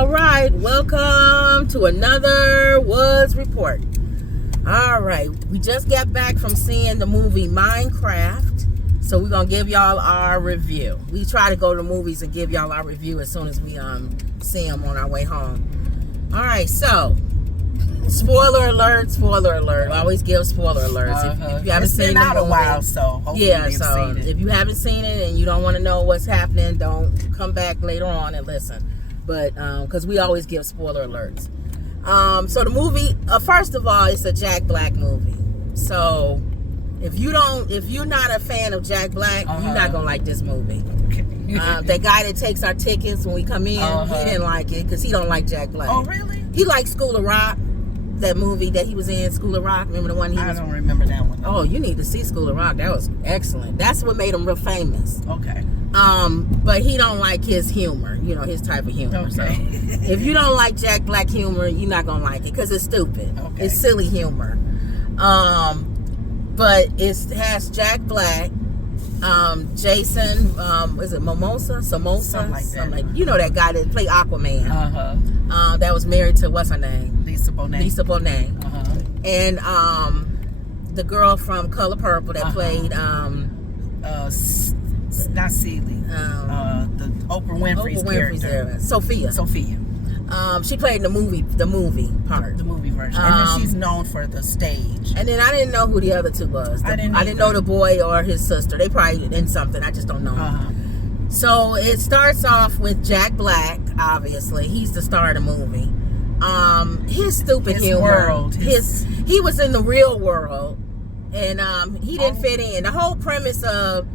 All right, welcome to another Woods Report. All right, we just got back from seeing the movie Minecraft, so we're gonna give y'all our review. We try to go to movies and give y'all our review as soon as we see them on our way home. All right, so spoiler alert! Spoiler alert! I always give spoiler alerts. If you haven't seen out the movie, a while, so hopefully yeah. So if you haven't seen it and you don't want to know what's happening, don't come back later on and listen. But because we always give spoiler alerts. So the movie, first of all, it's a Jack Black movie. So if you're not a fan of Jack Black, you're not gonna like this movie. That guy that takes our tickets when we come in, he didn't like it because he don't like Jack Black. Oh, really? He liked School of Rock, that movie that he was in, School of Rock. Remember the one I don't remember that one. Oh, you need to see School of Rock. That was excellent. That's what made him real famous. Okay. But he don't like his humor, his type of humor. Okay. So if you don't like Jack Black humor, you're not gonna like it because it's stupid. Okay. It's silly humor. But it has Jack Black, Jason, is it Samosa? Something like that. You know that guy that played Aquaman. That was married to what's her name? Lisa Bonet. Lisa Bonet. And the girl from Color Purple that played not Celie. The Oprah Winfrey's character. Sophia. She played in the movie part. The movie version. And then she's known for the stage. And then I didn't know who the other two was. I didn't know the boy or his sister. They probably in something. I just don't know. So it starts off with Jack Black, obviously. He's the star of the movie. His stupid humor. World. He was in the real world. And he didn't fit in. The whole premise of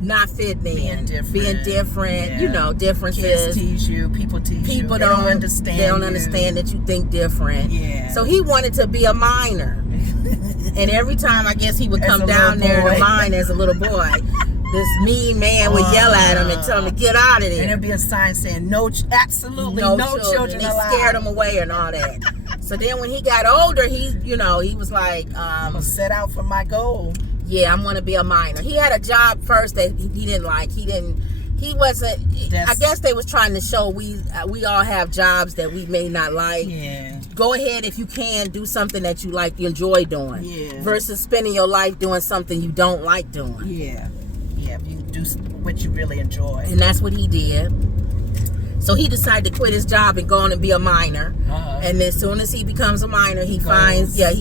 not fitting in, being different, differences. Kids tease you, people tease you. People don't understand. They don't understand that you think different. Yeah. So he wanted to be a miner, and every time I guess he would come down there to mine as a little boy, this mean man would yell at him and tell him to get out of there. And there'd be a sign saying absolutely no children They allowed. scared him away and all that. So then when he got older, he was like, I'm gonna set out for my goal. Yeah, I'm gonna be a miner. He had a job first that he didn't like. He wasn't. I guess they was trying to show we all have jobs that we may not like. Yeah. Go ahead if you can do something that you like, you enjoy doing. Yeah. Versus spending your life doing something you don't like doing. Yeah. Yeah. You do what you really enjoy. And that's what he did. So he decided to quit his job and go on and be a miner. And as soon as he becomes a miner, he finds this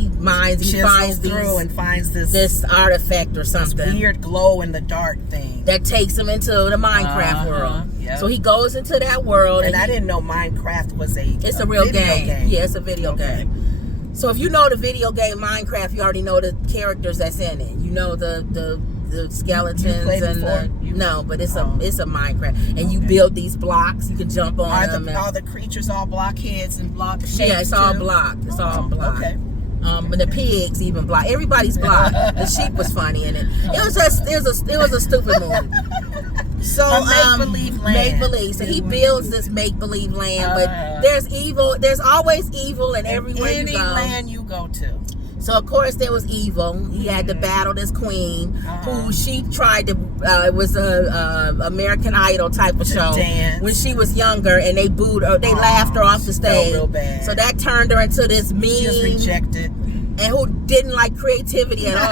artifact or something. This weird glow in the dark thing. That takes him into the Minecraft world. Yep. So he goes into that world. And I didn't know Minecraft was it's a real game. Yeah, it's a video game. So if you know the video game Minecraft, you already know the characters that's in it. You know the skeletons but it's a Minecraft, and you build these blocks. You can jump on them. All the creatures all blockheads and block shapes. Yeah, it's all blocked. It's all blocked. Okay. But the pigs even blocked. Everybody's blocked. The sheep was funny in it. It was a stupid movie. So make-believe land. Make-believe. So he builds this make-believe land, but there's evil. There's always evil in everywhere you go. Any land you go to. So of course there was evil. He had to battle this queen, who she tried to. It was a American Idol type of show when she was younger, and they booed her. They laughed her off the stage. Real bad. So that turned her into this mean. She was rejected. And who didn't like creativity at all.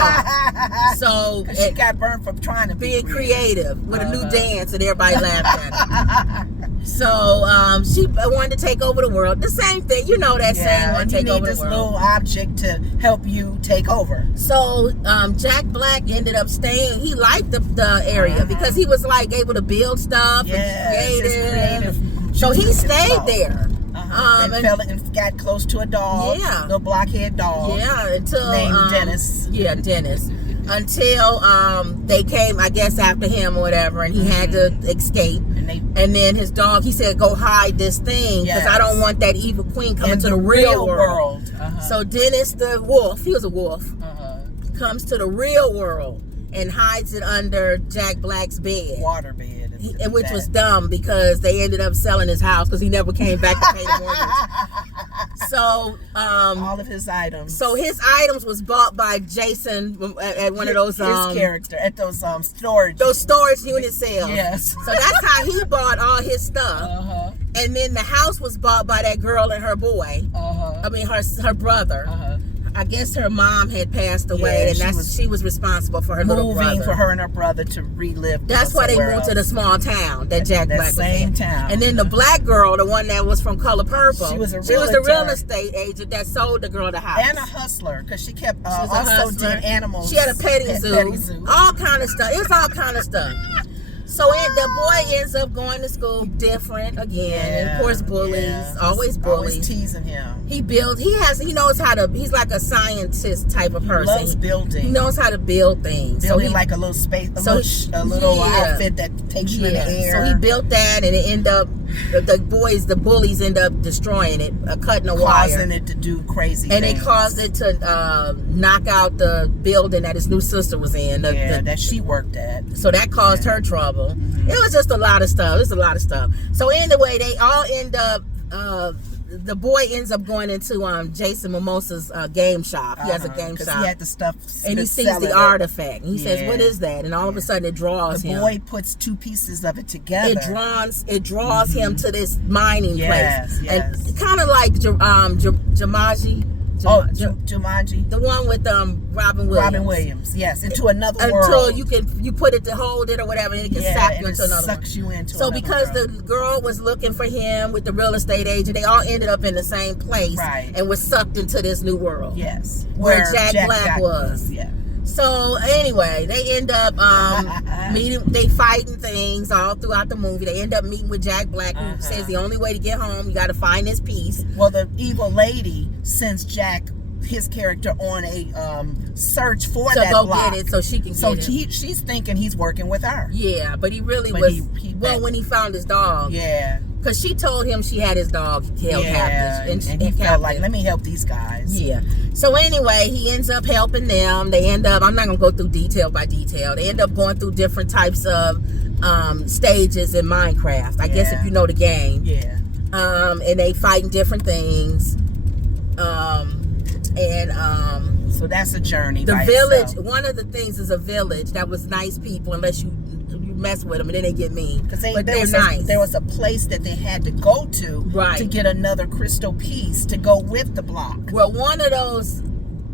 So she got burned for trying to be creative with a new dance, and everybody laughed at her. So she wanted to take over the world. The same thing, that saying, want to take over the world. You need this little object to help you take over. So Jack Black ended up staying. He liked the area because he was like able to build stuff and creative. So he stayed there. And got close to a dog. Yeah. Little blockhead dog. Yeah, until named Dennis. Yeah, Dennis. Until they came, I guess, after him or whatever, and he had to escape. And then his dog, he said, "Go hide this thing, because I don't want that evil queen coming to the real world." So Dennis, the wolf, he was a wolf, comes to the real world and hides it under Jack Black's bed. Water bed. Which was dumb because they ended up selling his house because he never came back to pay the mortgage. So all of his items. So his items was bought by Jason at one of those his character at those storage unit sales. Yes. So that's how he bought all his stuff. And then the house was bought by that girl and her boy. I mean, her brother. I guess her mom had passed away, and she was responsible for her little brother. Moving for her and her brother to relive. That's why they moved to the small town that Jack Black was in. Town. And then the black girl, the one that was from Color Purple, she was the real estate agent that sold the girl the house. And a hustler, because she kept also did animals. She had a petting zoo. All kind of stuff. It was all kind of stuff. So the boy ends up going to school different again. And of course, bullies. Always bullies. Always teasing him. He knows how to, he's like a scientist type of person. He loves building. He knows how to build things. Building like a little space, a little outfit that takes you in the air. So he built that, and it ended up, the bullies end up destroying it, cutting a wire. Causing it to do crazy and things. They caused it to knock out the building that his new sister was in. That she worked at. So that caused her trouble. It was just a lot of stuff. It's a lot of stuff. So anyway, they all end up, the boy ends up going into Jason Momoa's game shop. He has a game shop. He had the stuff. And he sees the artifact. And he says, "What is that?" And all of a sudden, it draws him. The boy puts two pieces of it together. It draws him to this mining place. Yes. And kind of like Jumanji. Jumanji. The one with Robin Williams. Robin Williams, yes, into another world. Until you put it to hold it or whatever, and it can sap you into another one. Sucks you into so because world. the girl was looking for him with the real estate agent, they all ended up in the same place and was sucked into this new world. Yes. Where Jack Black was. Yeah. So anyway, they end up meeting. They fighting things all throughout the movie. They end up meeting with Jack Black, who says the only way to get home, you got to find this piece. Well, the evil lady sends Jack, his character, on a search for that block. So go get it, so she can get it. She's thinking he's working with her. Yeah, but he really was. When he found his dog. Yeah. Because she told him she had his dog held captive. And he felt like, let me help these guys. Yeah. So anyway, he ends up helping them. They end up, I'm not going to go through detail by detail. They end up going through different types of stages in Minecraft. I guess if you know the game. Yeah. And they fighting different things. So that's a journey. The village, one of the things is a village that was nice people, unless you mess with them, and then they get mean. Because they're nice. There was a place that they had to go to get another crystal piece to go with the block. Well, one of those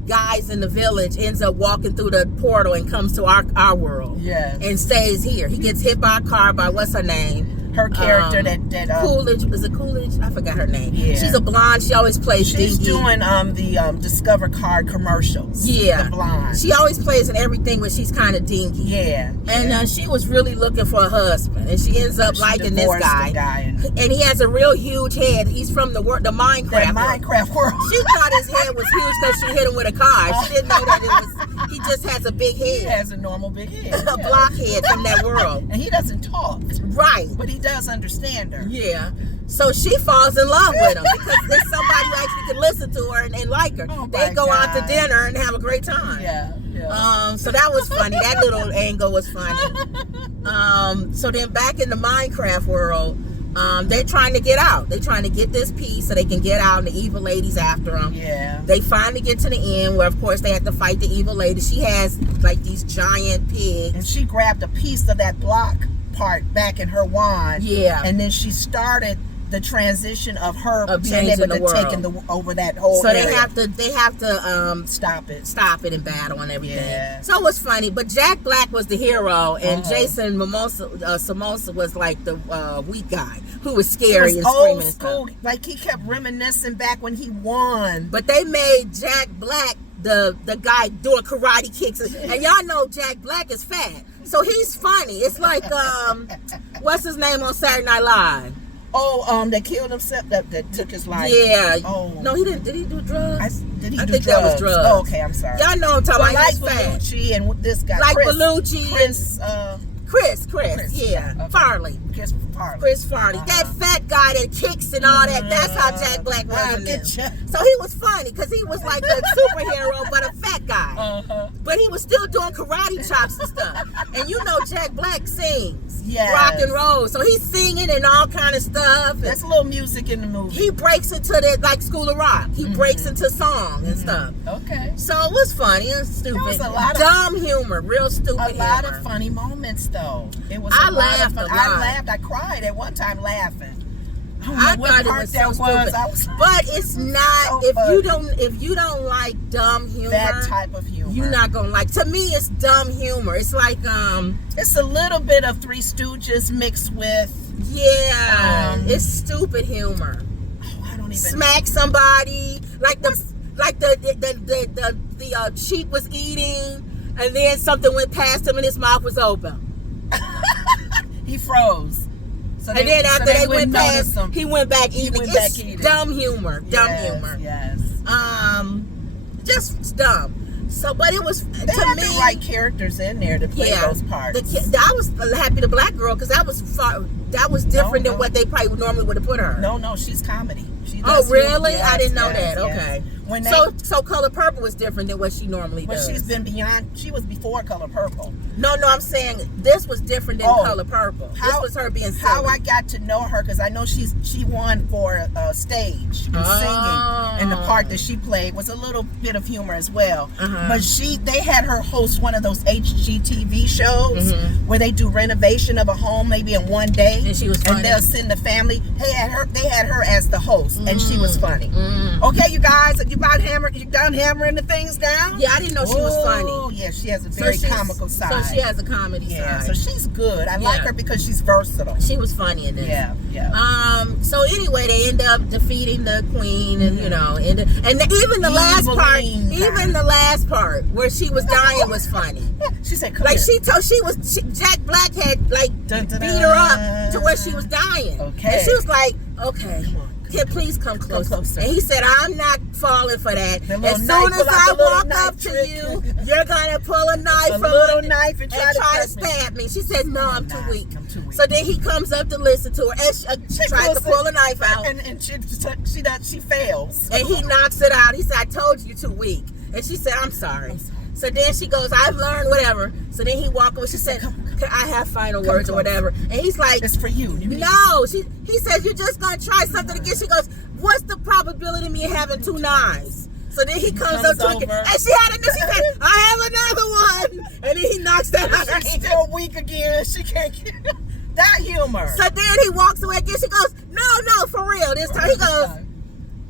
guys in the village ends up walking through the portal and comes to our world. Yes. And stays here. He gets hit by a car by what's her name? Her character Coolidge. Is it Coolidge? I forgot her name. Yeah. She's a blonde. She always plays She's doing the Discover card commercials. Yeah. The blonde. She always plays in everything when she's kind of dinky. Yeah. And she was really looking for a husband. And she ends up liking this guy. And he has a real huge head. He's from the Minecraft world. She thought his head was huge because she hit him with a car. She didn't know that he just has a big head. He has a normal big head. A blockhead from that world. And he doesn't talk. Right. But he does understand her. Yeah. So she falls in love with him because there's somebody who actually can listen to her and like her. They go out to dinner and have a great time. Yeah. So that was funny. That little angle was funny. So then back in the Minecraft world, they're trying to get out. They're trying to get this piece so they can get out, and the evil lady's after them. Yeah. They finally get to the end where, of course, they have to fight the evil lady. She has like these giant pigs. And she grabbed a piece of that block part back in her wand. Yeah. And then she started the transition of her being able to take over that whole area. they have to stop it and battle and everything. Yeah. So it was funny, but Jack Black was the hero, and Jason Momoa was like the weak guy who was scary and screaming and stuff. Like he kept reminiscing back when he won. But they made Jack Black the guy doing karate kicks, and y'all know Jack Black is fat, so he's funny. It's like what's his name on Saturday Night Live? That killed himself. That took his life. Yeah. Oh. No, he didn't. Did he do drugs? I think that was drugs. Oh, okay, I'm sorry. Y'all know I'm talking about. Like Bellucci and this guy. Like Bellucci. Chris. Yeah. Okay. Farley. Chris Farley. That fat guy that kicks and all that. That's how Jack Black was in this. So he was funny because he was like a superhero, but a fat guy. But he was still doing karate chops and stuff. And you know Jack Black sings. Yes. Rock and roll. So he's singing and all kind of stuff. There's a little music in the movie. He breaks into that, like School of Rock. He breaks into song and stuff. Okay. So it was funny. It was stupid. There was a lot dumb humor. Real stupid humor. A lot of funny moments, though. It was I laughed a lot. I laughed. I cried at one time laughing. I thought it was so stupid. But it's not. So if you don't like dumb humor, that type of humor, you're not gonna like. To me, it's dumb humor. It's like it's a little bit of Three Stooges mixed with it's stupid humor. Oh, I don't even smack somebody like the sheep was eating, and then something went past him and his mouth was open. He froze. So and then after they went past, he went back eating. It's dumb humor. Dumb humor. Yes. Just dumb. So, but it was they had the right characters in there to play those parts. I was happy the black girl because that was different than what they probably normally would have put her. No, she's comedy. Oh, really? I didn't know that. Yes. Okay. So Color Purple was different than what she normally does. But she's been beyond. She was before Color Purple. No, I'm saying this was different than Color Purple. This was her being silly. How I got to know her because I know she won for stage and singing, and the part that she played was a little bit of humor as well. But they had her host one of those HGTV shows where they do renovation of a home maybe in one day, and she was funny. And they'll send the family. They had her as the host, and she was funny. Okay, you guys, you done hammering the things down? Yeah, I didn't know she was funny. Oh, yeah, she has a very comical side. So she has a comedy side. So she's good. I like her because she's versatile. She was funny in this. Yeah. So anyway, they end up defeating the queen, and and even the last part where she was dying was funny. She said, "Come here." Jack Black had beat her up to where she was dying. Okay. And she was like, "Okay. Please come closer." And he said, "I'm not falling for that. As soon as I walk up to you, you're gonna pull a knife from a knife and try to stab me." She said, "No, I'm too weak." So then he comes up to listen to her, and she tries to pull a knife out, and she fails. And he knocks it out. He said, "I told you, you're too weak." And she said, "I'm sorry." So then she goes, "I've learned whatever." So then he walked away. She said, "Can I have final words or whatever?" And he's like, "It's for you." No, he says, "You're just gonna try something again." She goes, "What's the probability of me having 2 knives?" So then he comes up to her, and she had a. She said, "I have another one," and then he knocks that out. She's still weak again. She can't get that humor. So then he walks away again. She goes, "No, for real." This time he goes,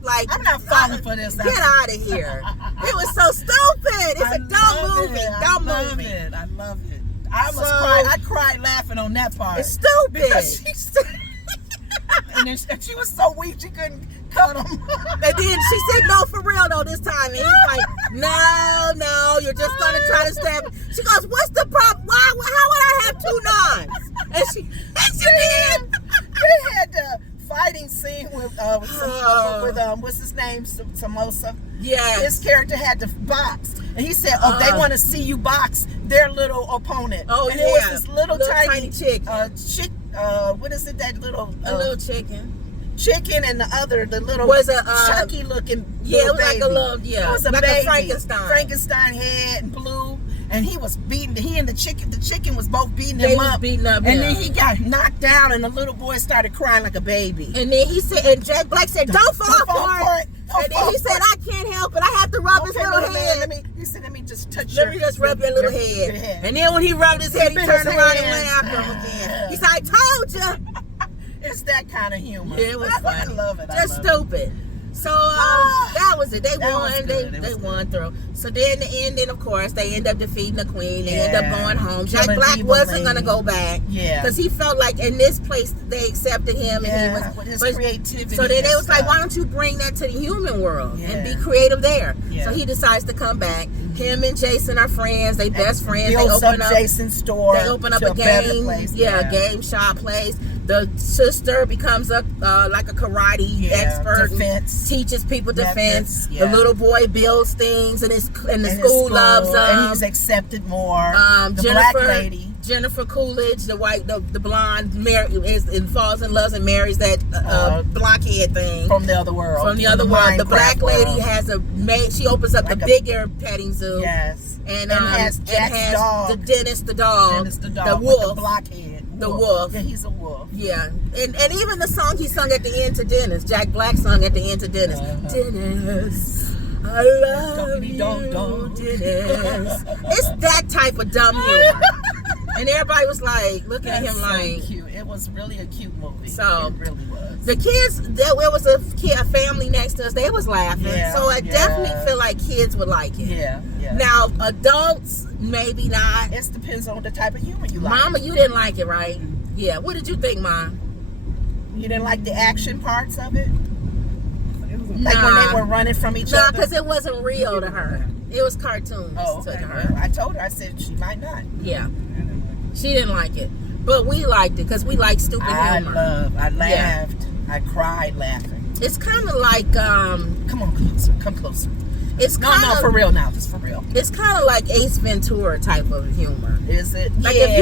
like, "I'm not falling for this. Get out of here." It was so stupid. It's a dumb movie. Dumb movie. I love it. I almost cried. I cried laughing on that part. It's stupid. Because and she was so weak she couldn't cut him. And then she said, "No, for real though this time." And he's like, No, you're just gonna try to stab me." She goes, "What's the problem? How would I have 2 knives?" And she did. They had the fighting scene with what's his name, Samosa. Yeah, his character had to box, and he said, they want to see you box their little opponent." Oh, and it was this little tiny chick. What is it? That little little chicken. Chicken, and the little was a Chucky looking. It was baby. like a little it was a like baby. A Frankenstein head and blue. And he was beating. He and the chicken was both beating him up. Beating up. And then he got knocked down, and the little boy started crying like a baby. And then he said, and Jack Black said, "Don't fall for it." And then he said, "I can't help it. I have to rub his little head." He said, "Let me just touch Let me just rub your little head." And then when he rubbed his head, he turned around and went after him again. He said, "I told you." It's that kind of humor. Yeah, it was funny. I love it. Just stupid. So that was it. They won. They won through. So then the ending, of course, they end up defeating the queen. They end up going home. Jack Black wasn't gonna go back. Yeah. Because he felt like in this place they accepted him, and he was with his creativity. So then they was like, "Why don't you bring that to the human world and be creative there?" Yeah. So he decides to come back. Him and Jason are friends. They best friends. They open up Jason's store. They open up a game. A game shop place. The sister becomes like a karate expert. Defense. Teaches people defense. The little boy builds things, and the school loves him. And he's accepted more. The black lady. Jennifer Coolidge, the blonde, falls in love and marries that blockhead thing from the other world. From the other world, the black lady has she opens up the bigger petting zoo. Yes, and has Jack's dog, the Dennis the dog, the wolf, the blockhead, the wolf. Yeah, he's a wolf. Yeah, and even the song he sung at the end to Dennis, Jack Black sung at the end to Dennis. Dennis, I love you, Dennis. It's that type of dumb humor. And everybody was like looking at him like, cute. It was really a cute movie. So it really was. The kids, there was a family next to us. They was laughing. Yeah, So I yeah. definitely feel like kids would like it. Yeah, yeah. Now, adults, maybe not. It depends on the type of humor you like. Mama, you didn't like it, right? Yeah. What did you think, Mom? You didn't like the action parts of it? Nah. Like when they were running from each other? because it wasn't real to her. It was cartoons Oh, to okay. her. Well, I told her, I said she might not. Yeah. She didn't like it. But we liked it because we like stupid humor. I laughed. I cried laughing. It's kind of like, Come on, closer. Come closer. it's No, kind of, for real now. Just for real. it's kind of like Ace Ventura type of humor. Is it? Like yeah. if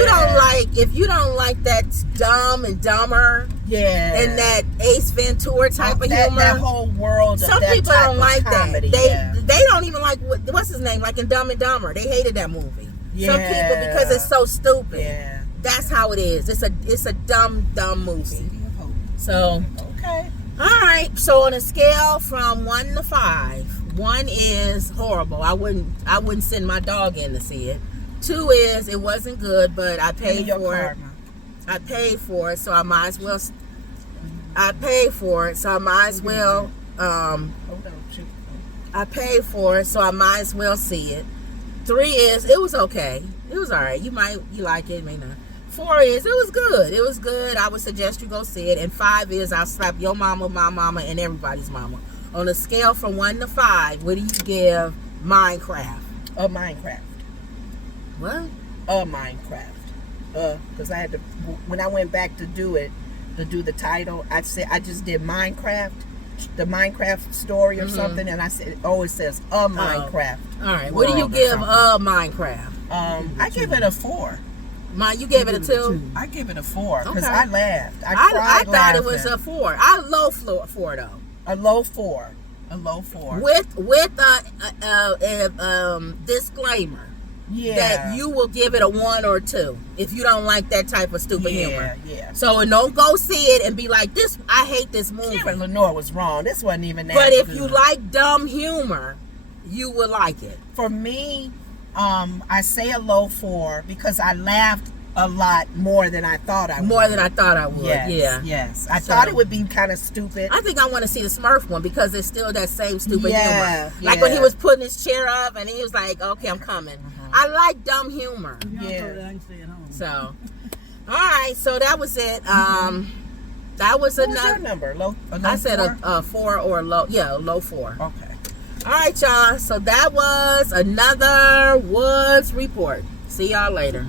you don't like that Dumb and Dumber Yeah. and that Ace Ventura type of humor, That whole world of some that people type don't of like comedy, that. They don't even like what's his name, like in Dumb and Dumber. They hated that movie. Some people, because it's so stupid. Yeah. That's how it is. It's a dumb movie. City of Hope. So, Okay. all right. So on a scale from 1 to 5, 1 is horrible. I wouldn't send my dog in to see it. 2 is it wasn't good, but I paid for it. I paid for it, so I might as well. I paid for it, so I might as well. Hold on. Shoot. I paid for it, so I might as well see it. 3 is it was okay. It was all right. You like it, may not. 4 is it was good. It was good. I would suggest you go see it. And 5 is I'll slap your mama, my mama, and everybody's mama. On a scale from 1 to 5, what do you give Minecraft? A Minecraft. What? A Minecraft. Because I had to, when I went back to do the title, I said I just did Minecraft, the Minecraft story or something, and I said, it says a Minecraft. All right. What do you give Minecraft? I give it a 4. You gave it a 2? I give it a 4 because Okay. I laughed. I I cried thought it was laughing. a 4. I low 4 though. A low 4. A low 4. With a disclaimer. Yeah. That you will give it a 1 or 2 if you don't like that type of stupid humor. Yeah. So don't go see it and be like, "This, I hate this movie." Karen Lenore was wrong. This wasn't even that But if good. you like dumb humor, you will like it. For me, I say a low 4 because I laughed a lot more than I thought I would. More than I thought I would. Yes, Yeah. Yes. I So- thought it would be kind of stupid. I think I want to see the Smurf one because it's still that same stupid Yeah, humor. Like when he yeah. was putting his chair up and he was like, "Okay, I'm coming." I like dumb humor. Yeah. So, all right. So that was it. That was What was your another. number? Low I said 4? a 4 or a low. Yeah, a low 4. Okay. All right, y'all. So that was another Woods Report. See y'all later.